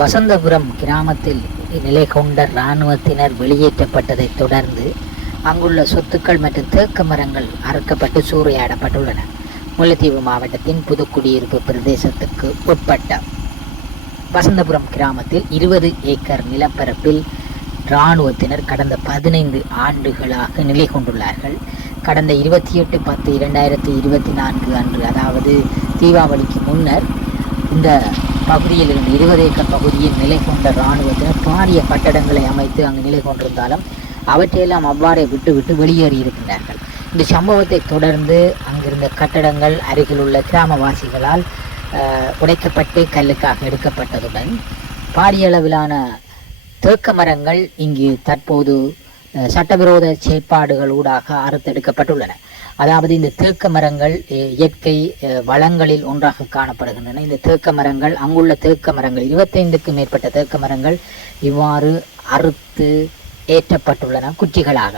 வசந்தபுரம் கிராமத்தில் நிலை கொண்ட இராணுவத்தினர் வெளியேற்றப்பட்டதைத் தொடர்ந்து அங்குள்ள சொத்துக்கள் மற்றும் தேக்க மரங்கள் அறுக்கப்பட்டு சூறையாடப்பட்டுள்ளன. முல்லைத்தீவு மாவட்டத்தின் புதுக்குடியிருப்பு பிரதேசத்துக்கு உட்பட்ட வசந்தபுரம் கிராமத்தில் இருபது ஏக்கர் நிலப்பரப்பில் இராணுவத்தினர் கடந்த பதினைந்து ஆண்டுகளாக நிலை கொண்டுள்ளார்கள் கடந்த இருபத்தி எட்டு பத்து இரண்டாயிரத்தி இருபத்தி நான்கு அன்று அதாவது தீபாவளிக்கு முன்னர் இந்த பகுதியில் இருந்து இருபது ஏக்கர் பகுதியில் நிலை கொண்ட இராணுவத்தினர் பாரிய கட்டடங்களை அமைத்து அங்கு நிலை கொண்டிருந்தாலும் அவற்றையெல்லாம் அவ்வாறே விட்டுவிட்டு விட்டு வெளியேறி இருக்கின்றார்கள். இந்த சம்பவத்தை தொடர்ந்து அங்கிருந்த கட்டடங்கள் அருகில் உள்ள கிராமவாசிகளால் உடைக்கப்பட்டு கல்லுக்காக எடுக்கப்பட்டதுடன் பாரிய அளவிலான தேக்க மரங்கள் இங்கு தற்போது சட்டவிரோத செயற்பாடுகள் ஊடாக அறுத்தெடுக்கப்பட்டுள்ளன. அதாவது இந்த தேக்க மரங்கள் இயற்கை வளங்களில் ஒன்றாக காணப்படுகின்றன. இந்த தேக்க மரங்கள் அங்குள்ள தேக்க மரங்கள் இருபத்தைந்துக்கும் மேற்பட்ட தேக்க மரங்கள் இவ்வாறு அறுத்து ஏற்றப்பட்டுள்ளன குச்சிகளாக.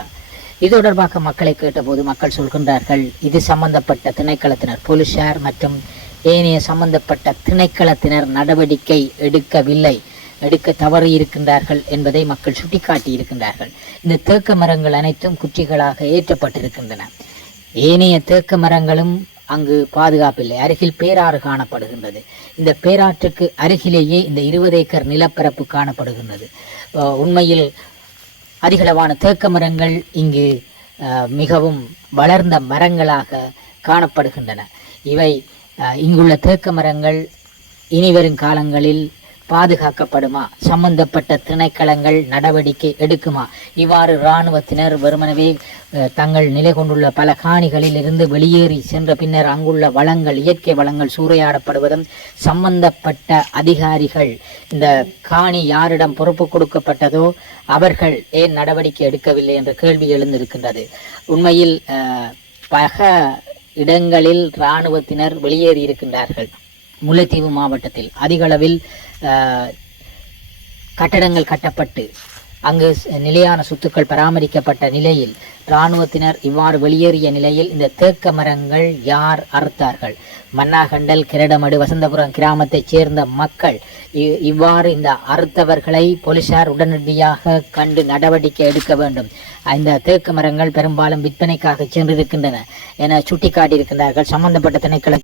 இது தொடர்பாக மக்களை கேட்டபோது மக்கள் சொல்கின்றார்கள் இது சம்பந்தப்பட்ட திணைக்களத்தினர் போலீசார் மற்றும் ஏனைய சம்பந்தப்பட்ட திணைக்களத்தினர் நடவடிக்கை எடுக்கவில்லை. எடுக்க தவறி இருக்கின்றார்கள் என்பதை மக்கள் சுட்டிக்காட்டி இருக்கின்றார்கள். இந்த தேக்க மரங்கள் அனைத்தும் குற்றிகளாக ஏற்றப்பட்டிருக்கின்றன. ஏனைய தேக்க மரங்களும் அங்கு பாதுகாப்பில்லை. அருகில் பேராறு காணப்படுகின்றது. இந்த பேராற்றுக்கு அருகிலேயே இந்த இருபது ஏக்கர் நிலப்பரப்பு காணப்படுகின்றது. உண்மையில் அதிகளவான தேக்க மரங்கள் இங்கு அஹ், மிகவும் வளர்ந்த மரங்களாக காணப்படுகின்றன. இவை அஹ், இங்குள்ள தேக்க மரங்கள் இனிவரும் காலங்களில் பாதுகாக்கப்படுமா? சம்பந்தப்பட்ட திணைக்களங்கள் நடவடிக்கை எடுக்குமா? இவ்வாறு இராணுவத்தினர் வெறுமனவே அஹ், தங்கள் நிலை கொண்டுள்ள பல காணிகளில் இருந்து வெளியேறி சென்ற பின்னர் அங்குள்ள வளங்கள் இயற்கை வளங்கள் சூறையாடப்படுவதும் சம்பந்தப்பட்ட அதிகாரிகள் இந்த காணி யாரிடம் பொறுப்பு கொடுக்கப்பட்டதோ அவர்கள் ஏன் நடவடிக்கை எடுக்கவில்லை என்ற கேள்வி எழுந்திருக்கின்றது. உண்மையில் அஹ், பல இடங்களில் இராணுவத்தினர் வெளியேறி இருக்கின்றார்கள். முல்லைத்தீவு மாவட்டத்தில் அதிக அளவில் கட்டடங்கள் கட்டப்பட்டு அங்கு நிலையான சொத்துக்கள் பராமரிக்கப்பட்ட நிலையில் இராணுவத்தினர் இவ்வாறு வெளியேறிய நிலையில் இந்த தேக்க மரங்கள் யார் அறுத்தார்கள்? மன்னாகண்டல் கிரடமடு வசந்தபுரம் கிராமத்தைச் சேர்ந்த மக்கள் இவ்வாறு இந்த அறுத்தவர்களை போலீசார் உடனடியாக கண்டு நடவடிக்கை எடுக்க வேண்டும். இந்த தேக்க மரங்கள் பெரும்பாலும் விற்பனைக்காக சென்றிருக்கின்றன என சுட்டிக்காட்டியிருக்கின்றார்கள். சம்பந்தப்பட்ட திணைக்கள